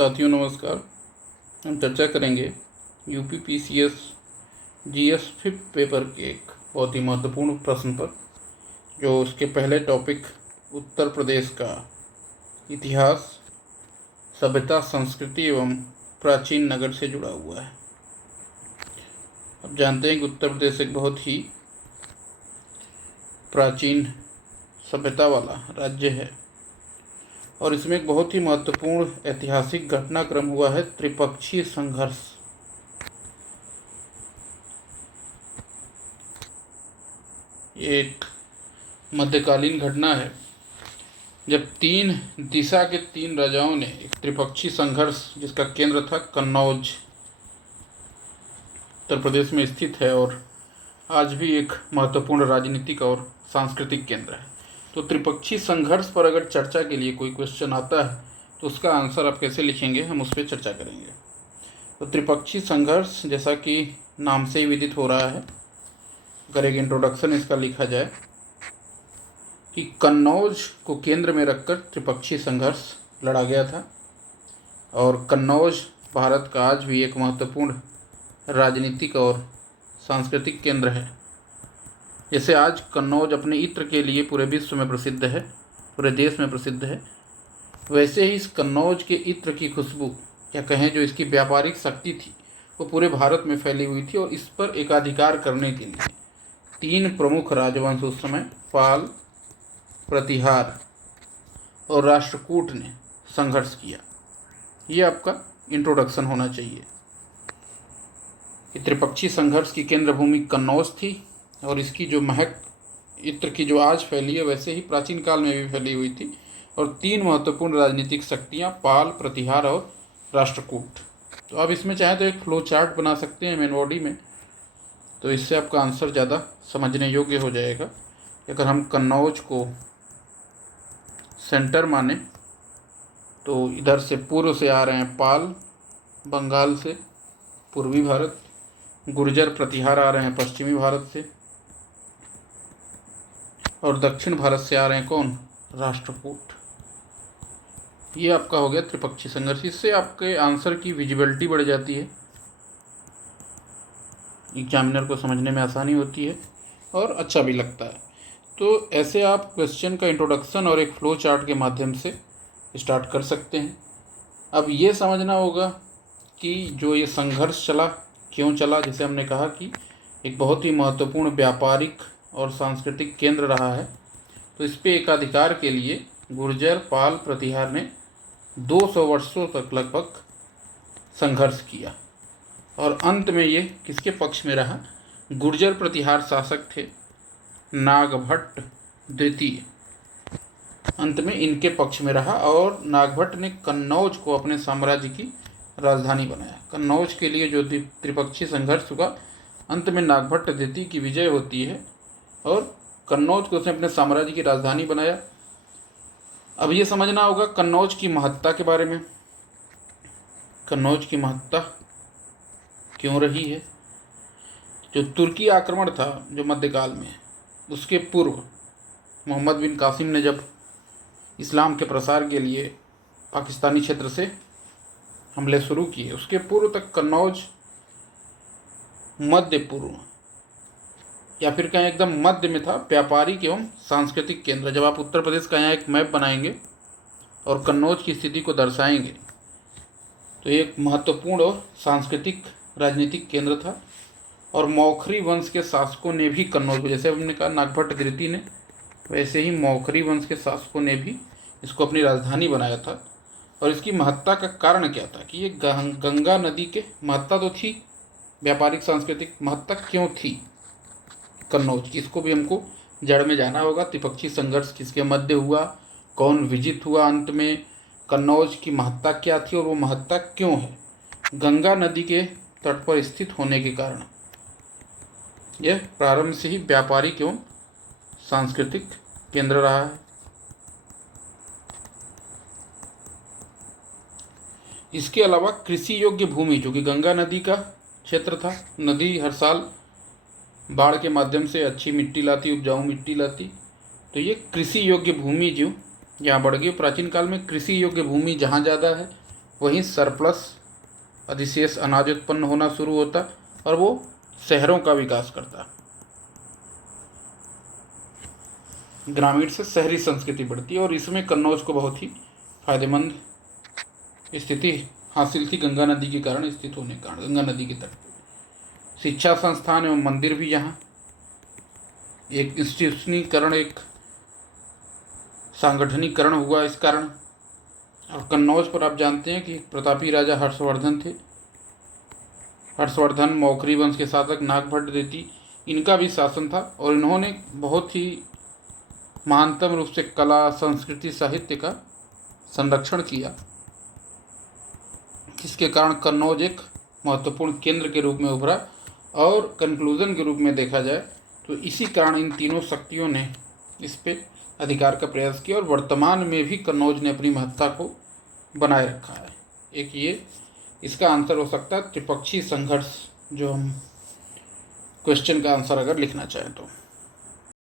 साथियों नमस्कार। हम चर्चा करेंगे यूपीपीसीएस जीएस 5th पेपर के एक बहुत ही महत्वपूर्ण प्रश्न पर, जो उसके पहले टॉपिक उत्तर प्रदेश का इतिहास, सभ्यता, संस्कृति एवं प्राचीन नगर से जुड़ा हुआ है। अब जानते हैं कि उत्तर प्रदेश एक बहुत ही प्राचीन सभ्यता वाला राज्य है और इसमें एक बहुत ही महत्वपूर्ण ऐतिहासिक घटनाक्रम हुआ है त्रिपक्षीय संघर्ष। ये एक मध्यकालीन घटना है जब तीन दिशा के तीन राजाओं ने एक त्रिपक्षीय संघर्ष, जिसका केंद्र था कन्नौज, उत्तर प्रदेश में स्थित है और आज भी एक महत्वपूर्ण राजनीतिक और सांस्कृतिक केंद्र है। तो त्रिपक्षीय संघर्ष पर अगर चर्चा के लिए कोई क्वेश्चन आता है तो उसका आंसर आप कैसे लिखेंगे, हम उस पर चर्चा करेंगे। तो त्रिपक्षीय संघर्ष जैसा कि नाम से ही विदित हो रहा है, अगर एक इंट्रोडक्शन इसका लिखा जाए कि कन्नौज को केंद्र में रखकर त्रिपक्षीय संघर्ष लड़ा गया था और कन्नौज भारत का आज भी एक महत्वपूर्ण राजनीतिक और सांस्कृतिक केंद्र है। जैसे आज कन्नौज अपने इत्र के लिए पूरे विश्व में प्रसिद्ध है, पूरे देश में प्रसिद्ध है, वैसे ही इस कन्नौज के इत्र की खुशबू या कहें जो इसकी व्यापारिक शक्ति थी वो पूरे भारत में फैली हुई थी। और इस पर एकाधिकार करने के लिए तीन प्रमुख राजवंश उस समय पाल, प्रतिहार और राष्ट्रकूट ने संघर्ष किया। ये आपका इंट्रोडक्शन होना चाहिए कि त्रिपक्षीय संघर्ष की केंद्र भूमि कन्नौज थी और इसकी जो महक इत्र की जो आज फैली है वैसे ही प्राचीन काल में भी फैली हुई थी। और तीन महत्वपूर्ण राजनीतिक शक्तियाँ पाल, प्रतिहार और राष्ट्रकूट। तो आप इसमें चाहें तो एक फ्लो चार्ट बना सकते हैं मेन बॉडी में, तो इससे आपका आंसर ज़्यादा समझने योग्य हो जाएगा। अगर हम कन्नौज को सेंटर माने तो इधर से पूर्व से आ रहे हैं पाल, बंगाल से पूर्वी भारत, गुर्जर प्रतिहार आ रहे हैं पश्चिमी भारत से और दक्षिण भारत से आ रहे हैं कौन, राष्ट्रकूट। ये आपका हो गया त्रिपक्षीय संघर्ष। इससे आपके आंसर की विजिबिलिटी बढ़ जाती है, एग्जामिनर को समझने में आसानी होती है और अच्छा भी लगता है। तो ऐसे आप क्वेश्चन का इंट्रोडक्शन और एक फ्लो चार्ट के माध्यम से स्टार्ट कर सकते हैं। अब ये समझना होगा कि जो ये संघर्ष चला क्यों चला। जैसे हमने कहा कि एक बहुत ही महत्वपूर्ण व्यापारिक और सांस्कृतिक केंद्र रहा है, तो इस पे एकाधिकार के लिए गुर्जर, पाल, प्रतिहार ने 200 वर्षों तक लगभग संघर्ष किया और अंत में ये किसके पक्ष में रहा, गुर्जर प्रतिहार शासक थे नागभट्ट द्वितीय, अंत में इनके पक्ष में रहा और नागभट्ट ने कन्नौज को अपने साम्राज्य की राजधानी बनाया। कन्नौज के लिए जो त्रिपक्षीय संघर्ष हुआ, अंत में नागभट्ट द्वितीय की विजय होती है और कन्नौज को उसने अपने साम्राज्य की राजधानी बनाया। अब ये समझना होगा कन्नौज की महत्ता के बारे में। कन्नौज की महत्ता क्यों रही है? जो तुर्की आक्रमण था जो मध्यकाल में, उसके पूर्व मोहम्मद बिन कासिम ने जब इस्लाम के प्रसार के लिए पाकिस्तानी क्षेत्र से हमले शुरू किए, उसके पूर्व तक कन्नौज मध्य पूर्व या फिर कहें एकदम मध्य में था, व्यापारिक एवं सांस्कृतिक केंद्र। जब आप उत्तर प्रदेश का यहाँ एक मैप बनाएंगे और कन्नौज की स्थिति को दर्शाएंगे तो एक महत्वपूर्ण और सांस्कृतिक राजनीतिक केंद्र था। और मौखरी वंश के शासकों ने भी कन्नौज को, जैसे हमने कहा नागभट्ट द्वितीय ने, वैसे ही मौखरी वंश के शासकों ने भी इसको अपनी राजधानी बनाया था। और इसकी महत्ता का कारण क्या था कि ये गंगा नदी के, महत्ता तो थी, व्यापारिक सांस्कृतिक महत्ता क्यों थी कन्नौज की, इसको भी हमको जड़ में जाना होगा। त्रिपक्षीय संघर्ष किसके मध्य हुआ, कौन विजित हुआ, अंत में कन्नौज की महत्ता क्या थी और वो महत्ता क्यों है, गंगा नदी के तट पर स्थित होने के कारण यह प्रारंभ से ही व्यापारिक एवं सांस्कृतिक केंद्र रहा है। इसके अलावा कृषि योग्य भूमि, जो कि गंगा नदी का क्षेत्र था, नदी हर साल बाढ़ के माध्यम से अच्छी मिट्टी लाती, उपजाऊ मिट्टी लाती, तो ये कृषि योग्य भूमि जो यहाँ बढ़ गई। प्राचीन काल में कृषि योग्य भूमि जहाँ ज़्यादा है वहीं सरप्लस अधिशेष अनाज उत्पन्न होना शुरू होता और वो शहरों का विकास करता। ग्रामीण से शहरी संस्कृति बढ़ती और इसमें कन्नौज को बहुत ही फायदेमंद स्थिति हासिल थी, गंगा नदी के कारण स्थित होने के कारण, गंगा नदी के तट पे शिक्षा संस्थान एवं मंदिर भी यहाँ, एक इंस्टीट्यूशनीकरण, एक सांगठनीकरण हुआ इस कारण। और कन्नौज पर आप जानते हैं कि प्रतापी राजा हर्षवर्धन थे। हर्षवर्धन मौखरी वंश के शासक नागभट्ट देती, इनका भी शासन था और इन्होंने बहुत ही महानतम रूप से कला, संस्कृति, साहित्य का संरक्षण किया, जिसके कारण कन्नौज एक महत्वपूर्ण केंद्र के रूप में उभरा। और कंक्लूजन के रूप में देखा जाए तो इसी कारण इन तीनों शक्तियों ने इस पे अधिकार का प्रयास किया और वर्तमान में भी कन्नौज ने अपनी महत्ता को बनाए रखा है। एक ये इसका आंसर हो सकता है त्रिपक्षीय संघर्ष, जो हम क्वेश्चन का आंसर अगर लिखना चाहें तो।